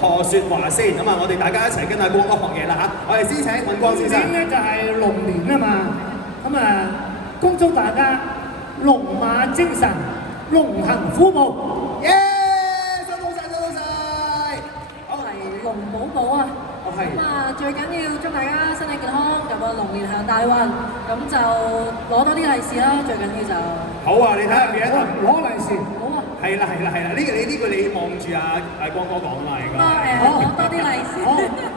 何説話先？咁啊，我哋大家一齊跟阿光哥學嘢啦嚇！我哋先請尹光先生。今年咧就係龍年啊嘛，咁啊，恭祝大家龍馬精神，龍行虎步。耶！收到晒，收到晒。好，係龍寶寶啊！咁啊，最緊要祝大家身體健康，入個龍年行大運，咁就攞多啲利是啦，最緊要就。好啊！你睇下邊一度攞利是。好啊！係啦，係啦，係啦！呢個你望住阿光哥講啦，應該。攞多啲利是。好，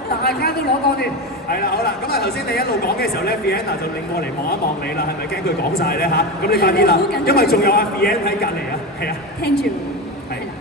大家都攞多啲。係啦，好啦，咁啊頭先你一路講嘅時候咧 ，Vienna 就擰過嚟望一望你啦，係咪驚佢講晒咧嚇？咁你快啲啦，因為仲有阿 Vienna 喺隔離啊，係啊。聽住，係啦，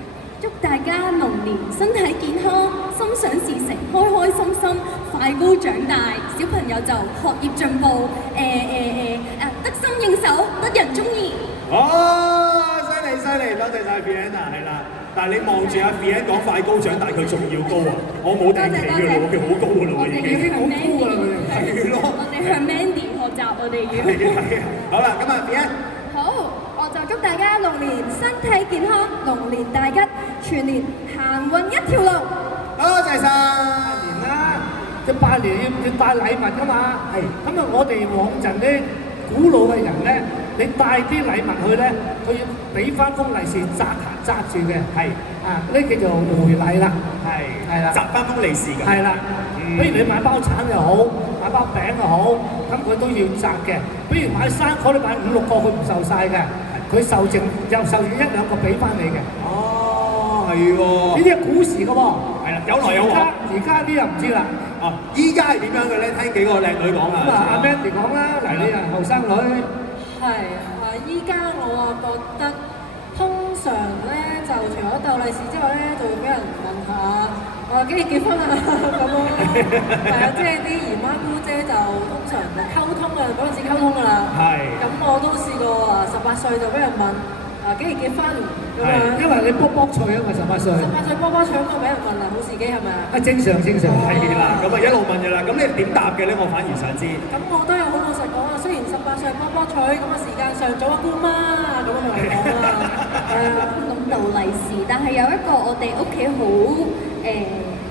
祝大家龍年身體健康，心想事成，開開心心，快高長大，小朋友就學業進步，得心應手，得人中意。哦，犀利犀利，多謝晒 Vienna 係啦。但係你望住阿 Vienna 講快高長大，佢仲要高啊！我冇定期嘅啦，佢好高嘅啦喎，已經好高㗎啦，佢哋係咯。我哋向 Mandy 學習，我哋要。係啊，好啦，咁啊 Vienna。好，我就祝大家龍年身體健康，龍年大吉，全年行運一條路。多謝晒。年啦，即拜年要帶禮物㗎嘛。係。咁啊，我哋往陣啲古老嘅人咧，你帶啲禮物去咧，佢要俾翻封利是揸住嘅。係。啊，呢叫做回禮啦。係啦。摘翻封利是㗎。係啦。比如你買包橙又好，買包餅又好，咁佢都要摘嘅。比如買生果，你買5、6個佢唔受晒嘅，佢受剩1、2個俾翻你嘅。哦，係喎。呢啲係古時嘅喎。係啦，有來有往。而家啲又唔知啦。哦，依家係點樣嘅咧？聽幾個靚女講啊。咁啊，阿 Mandy 講啦，嗱你啊後生女。係依家我啊覺得通常咧就除咗鬥利是之外咧，就會俾人問下。幾時結婚啊？咁咯，係啊，即係啲姨媽姑姐就通常溝通啊，嗰陣時溝通㗎啦。係。咁我都試過18歲就俾人問幾時結婚咁樣。因為你卜脆啊嘛，18歲。18歲卜脆咁就俾人問啦，好時機係咪啊？正常。係啦，咁啊一路問㗎啦。咁你點答嘅咧？我反而想知。咁我都有好老實講啊，雖然18歲卜脆，咁啊時間上早阿姑媽咁樣同你講啊。咁道利是，但係有一個我哋屋企好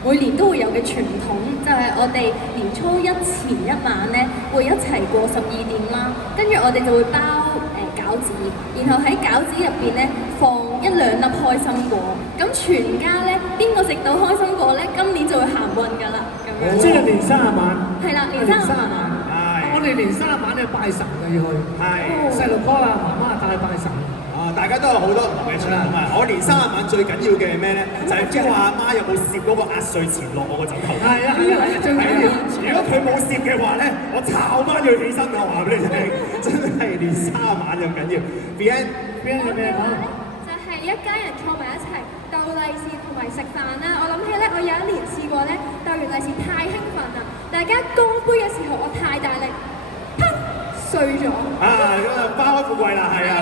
每年都會有嘅傳統，就係我哋年初一前一晚咧會一齊過12點啦，跟住我哋就會包餃子，然後喺餃子入邊咧放1、2粒開心果，咁全家咧邊個食到開心果咧，今年就會行運㗎啦，咁樣。即係年30晚。係啦，年30晚。我哋年30晚咧拜神嘅要去。係。細路哥啊，媽媽帶拜神。大家都有好多唔同嘅傳統啊！我年30晚最緊要嘅係咩咧？就係知我阿媽有冇攝嗰個壓歲錢落我個枕頭。係啊，最緊要。如果佢冇攝嘅話咧，我抄翻佢起身啊！話俾你聽，真係年30晚咁緊要。邊有咩講？就係一家人坐埋一齊鬥利是同埋食飯啦！我諗起咧，我有一年試過咧鬥完利是太興奮啦，大家乾杯嘅時候我太大力，砰碎咗。咁啊包開富貴啦，係啊。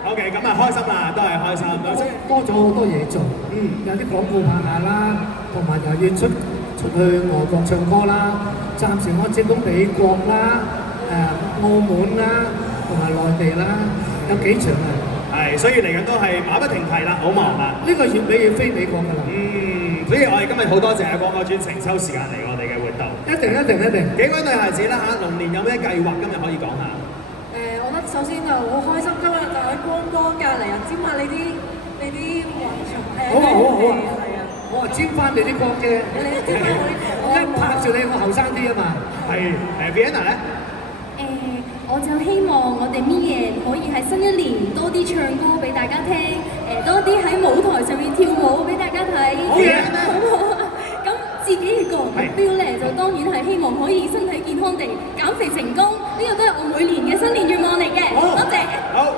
OK， 咁啊開心啦，都係開心。多咗好多嘢做，有啲廣告拍下啦，同埋又要出去外國唱歌啦。暫時我接到美國啦、澳門啦，同埋內地啦，有幾場啊。係，所以嚟緊都係馬不停蹄啦，好忙啊！呢個月尾要飛美國㗎啦。所以我哋今日好多謝阿光哥專程抽時間嚟我哋嘅活動。一定。幾位女孩子啦嚇，龍年有咩計劃？今日可以講下。我覺得首先就好開心，今日就喺光哥隔離啊，沾下你啲雲彩。好啊！我話沾翻你啲光啫。我一拍住你，我後生啲啊嘛。係Vienna 咧？我就希望我哋 Mia 可以喺新一年多啲唱歌俾大家聽，多啲喺舞台上面跳舞俾大家睇。好嘢！咁自己嘅個人目標咧，就當然係希望可以身體健康地減肥成功，呢個都係我每年嘅新年願望嚟嘅。多謝。好，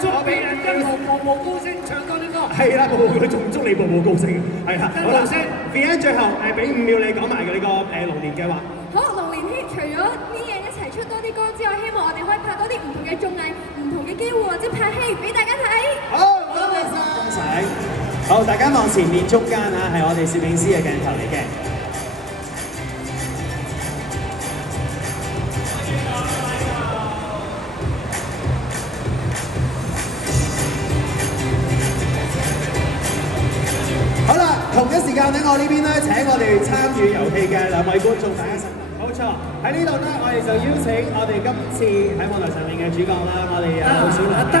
祝你一路步步高升，唱多啲歌。係啦，佢仲祝你步步高升。係啦，好啦，Vienna 最後俾5秒你講埋你個龍年計劃。好，龍年除咗呢嘢一齊出多啲歌之外，希望我哋可以拍多啲唔同嘅綜藝、唔同嘅機會或者拍戲俾大家睇。好，多謝。好，大家望前面中間啊，係我哋攝影師嘅鏡頭嚟嘅。好啦。同一時間咧，我呢邊咧請我哋參與遊戲嘅兩位觀眾，大家冇錯喺呢度咧，我哋就邀請我哋今次喺舞台上面嘅主角啦，我哋有小梁德。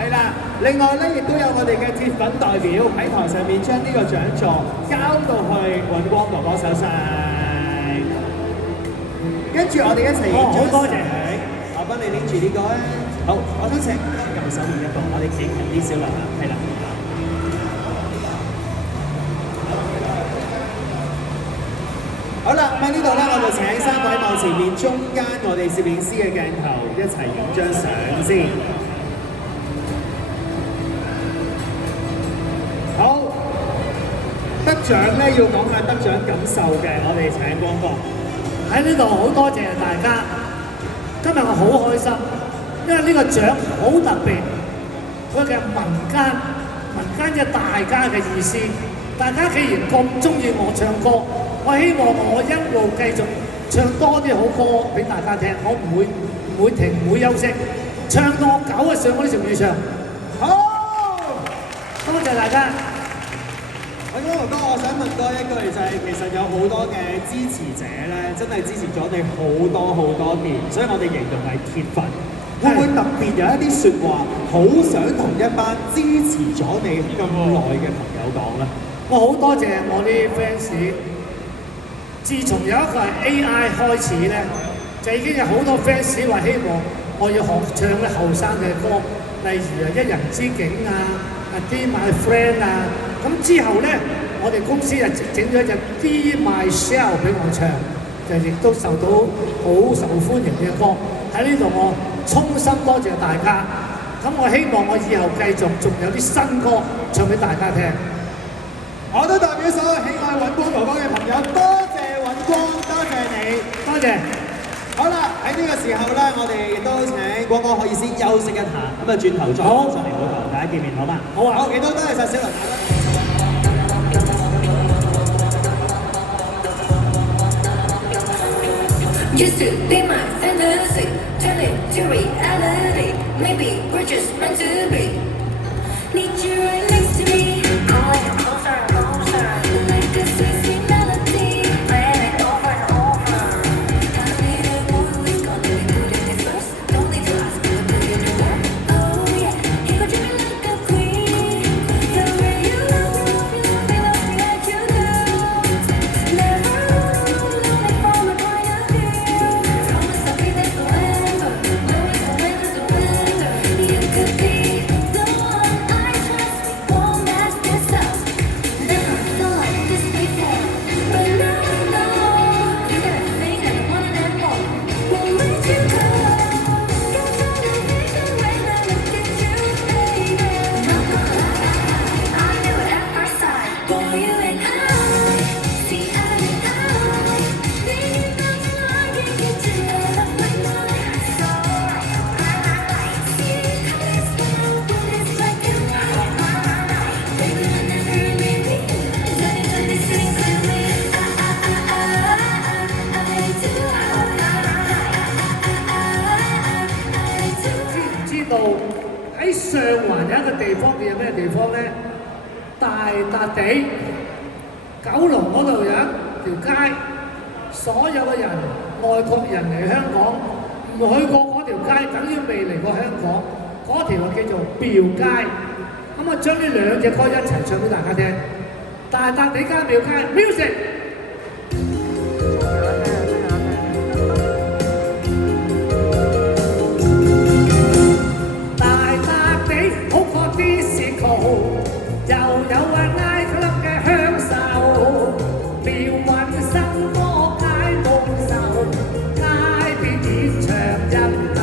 係啦，另外咧亦都有我哋嘅鐵粉代表喺台上面將呢個獎座交到去尹光哥哥手上，跟住我哋一齊影張相。我幫你拎住呢個咧。好，我想請右手邊一個，我哋企近啲小梁啦，係啦。好啦，咁喺呢度咧，我就請三位望前面中間我哋攝影師嘅鏡頭一齊影張相先。好，得獎咧要講下得獎感受嘅，我哋請光哥。喺呢度好多謝大家，今日我好開心，因為呢個獎好特別，佢嘅民間嘅大家嘅意思。大家既然咁中意我唱歌，我希望我一路繼續唱多啲好歌俾大家聽，我唔會停，唔會休息，唱到我9日上嗰啲成語唱。好，多謝大家。光哥，我想問多一句就係、其實有好多嘅支持者咧，真係支持咗你好多年，所以我哋形容係鐵粉。會唔會特別有一啲説話，好想同一班支持咗你咁耐嘅朋友講咧？我好多謝我啲 fans。自從有一個係 AI 開始咧，就已經有好多 fans 話希望我要學唱啲後生嘅歌，例如一人之境啊、Dear My Friend 啊。咁之後咧，我哋公司就整咗隻 Dear Myself 俾我唱，就亦都受到好受歡迎嘅歌。喺呢度我衷心多謝大家。咁我希望我以後繼續仲有啲新歌唱俾大家聽。我都代表所有喜愛尹光哥哥嘅朋友，多謝尹光，多謝你，多謝。好啦，喺呢個時候咧，我哋亦都請光哥可以先休息一下，咁啊轉頭再上嚟舞台同大家見面，好嗎？好啊。好，亦都多謝晒小梁大哥。Used to be my fantasy, turn it to reality. Maybe we're just meant to be. Need you right next to me. Calling you closer and closer. Like a sweet, sweet melody. Playing it over and over. Gotta be the one who's gonna be putting it first. Don't need to ask, but put it in work. Oh yeah, he could treat me like a queen. The way you love me like you do. Never lonely from my point of view. Promise I'll be there forever. Always surrender. You could be the one I trust. Won't mess this up. Never felt like this before, but now I know you're everything that I wanted and more. Won't let you go. Can't try to make a way to look at you, baby. Not gonna lie, I knew it at first sight. Boy, you and I see eye to eye. Thinking about you, I can't get you out of my mind. So see, it's smile when it's like you. Baby, I never really mean. Let me sing clearly. I do. 知道喺上環有一個地方叫咩地方咧？大笪地，九龍嗰度有一條街，所有嘅人外國人嚟香港唔去過嗰條街，等於未嚟過香港。嗰條叫做廟街。咁我將呢兩隻歌一齊唱俾大家聽。大笪地加廟街 music。大笪地好過 disco， 又有埃及嘅享受，妙韻新歌解夢愁，街邊演唱一流，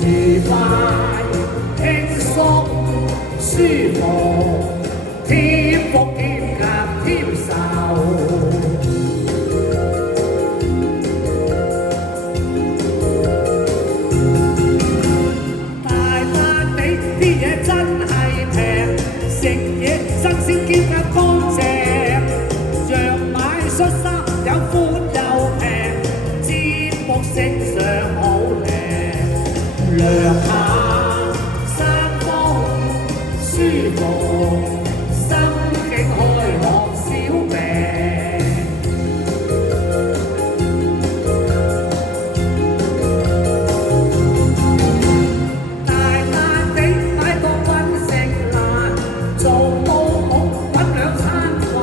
愉快輕鬆舒服，添福兼夾添壽。啲嘢真係平，食嘢新鮮兼夾乾淨，藥買恤衫有寬有平，節目色相好靚，涼下山風舒服，心境開朗小病。大笪地擺個揾食難，做到好揾兩餐飯。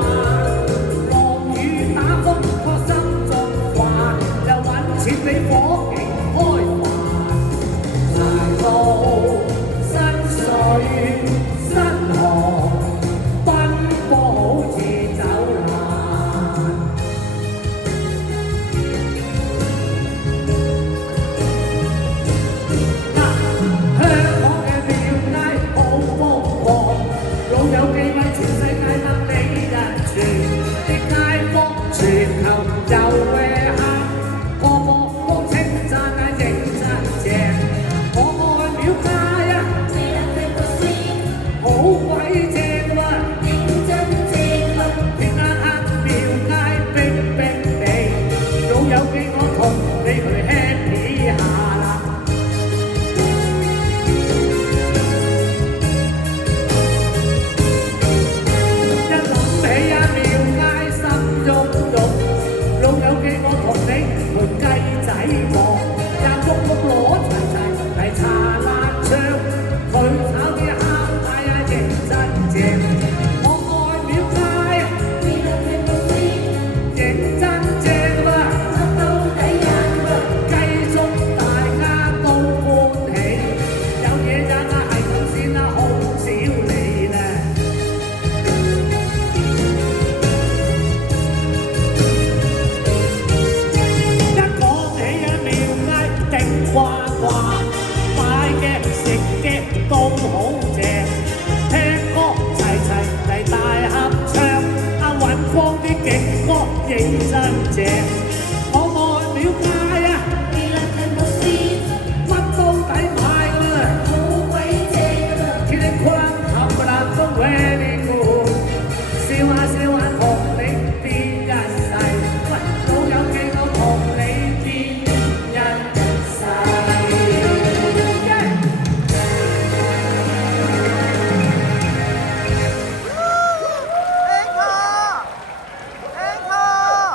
落雨打風個心仲煩，又揾錢俾伙計開飯。捱路辛水辛寒，奔波好似走難。香港嘅廟街好瘋狂，老友記為全世界得你一傳，啲街坊全球又搲黑，個個都稱讚啊認真正。我愛廟街啊，好鬼正喎，天黑黑廟街逼逼地，老友記我同你去 happy 下啦。一諗起啊廟街心喐喐，老友記我同你去雞仔角，也碌碌攞齊齊嚟查辣醬，佢炒啲烤帶啊認真正。我愛廟街啊，認真正喎，繼續大家都歡喜，有嘢咋係咁先啦，好少你咧。一講起啊廟街定呱呱，買嘅食嘅都好正，聽歌齊齊嚟大合唱，阿尹光啲勁歌認真正。我愛廟街啊，乜都抵買㗎啦，天天框冚唪唥都 very good，笑下笑下同你變一世，喂老友記我同你變一世。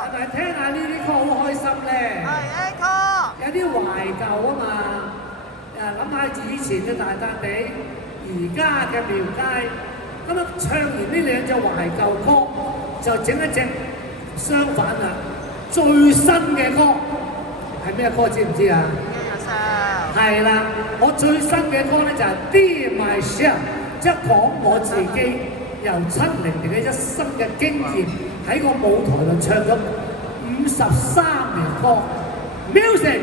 係咪聽下呢啲歌好開心咧？有啲懷舊啊嘛，諗下以前嘅大笪地，而家嘅廟街，咁啊唱完呢兩隻懷舊歌，就整一隻相反啦，最新嘅歌係咩歌知唔知啊？係啦，我最新嘅歌咧就係 Dear Myself，即係講我自己由70年嘅一生嘅經驗，喺個舞台度唱咗53年歌。Music。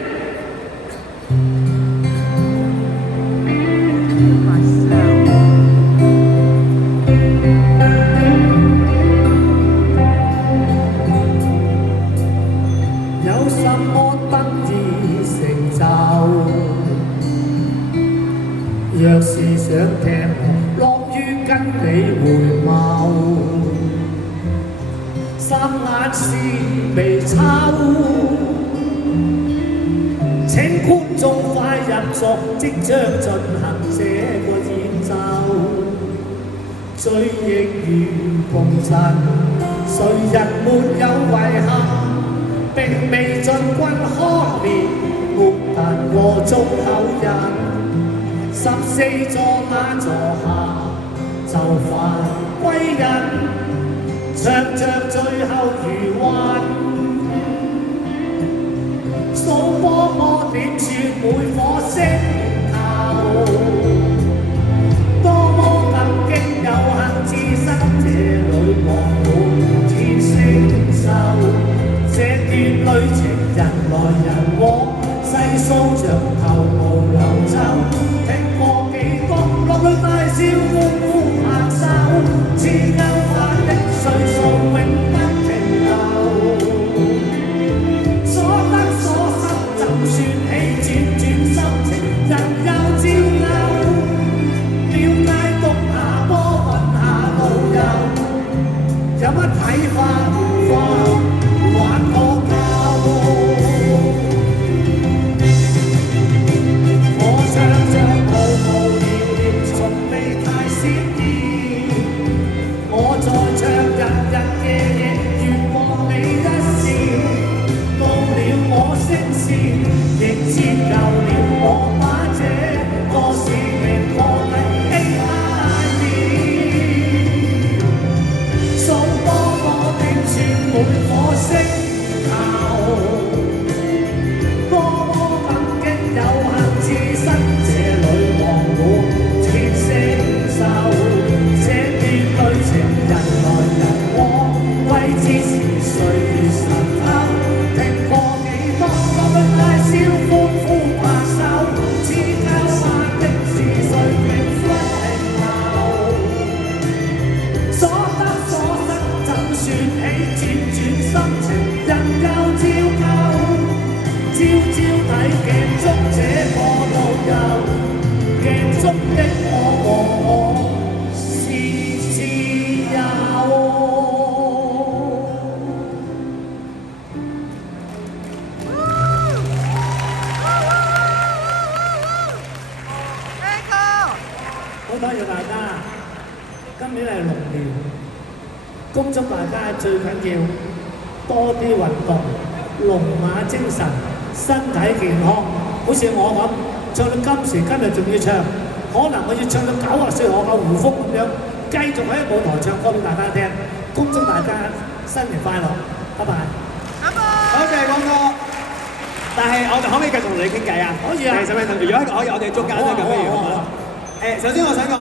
有什麼得以成就？若是想聽，樂於跟你回眸，三眼是微抽，請觀眾快入座，即將進行這個演奏。追憶如共塵，誰人沒有遺憾？並未盡君可憐，沒但過足口癮。14座那座下，就快歸人，唱着最後餘韻。數波波點算每顆星球，多麼感激有幸置身這裏，望滿天星宿。這段旅程人來人往，細數着頭毛流走，聽過幾多落淚大笑歡呼拍手，似鈎反的歲數永不停留。今年係龍年，恭祝大家最緊要多啲運動，龍馬精神，身體健康。好似我咁，唱到今時今日仲要唱，可能我要唱到90歲學夠胡福咁樣，繼續喺舞台唱歌俾大家聽。恭祝大家新年快樂，拜拜。多謝光哥。但係我哋可唔可以繼續同你傾偈啊？可以啊。係使唔使？如果可以，我哋中間都咁不如好唔好？首先我想講。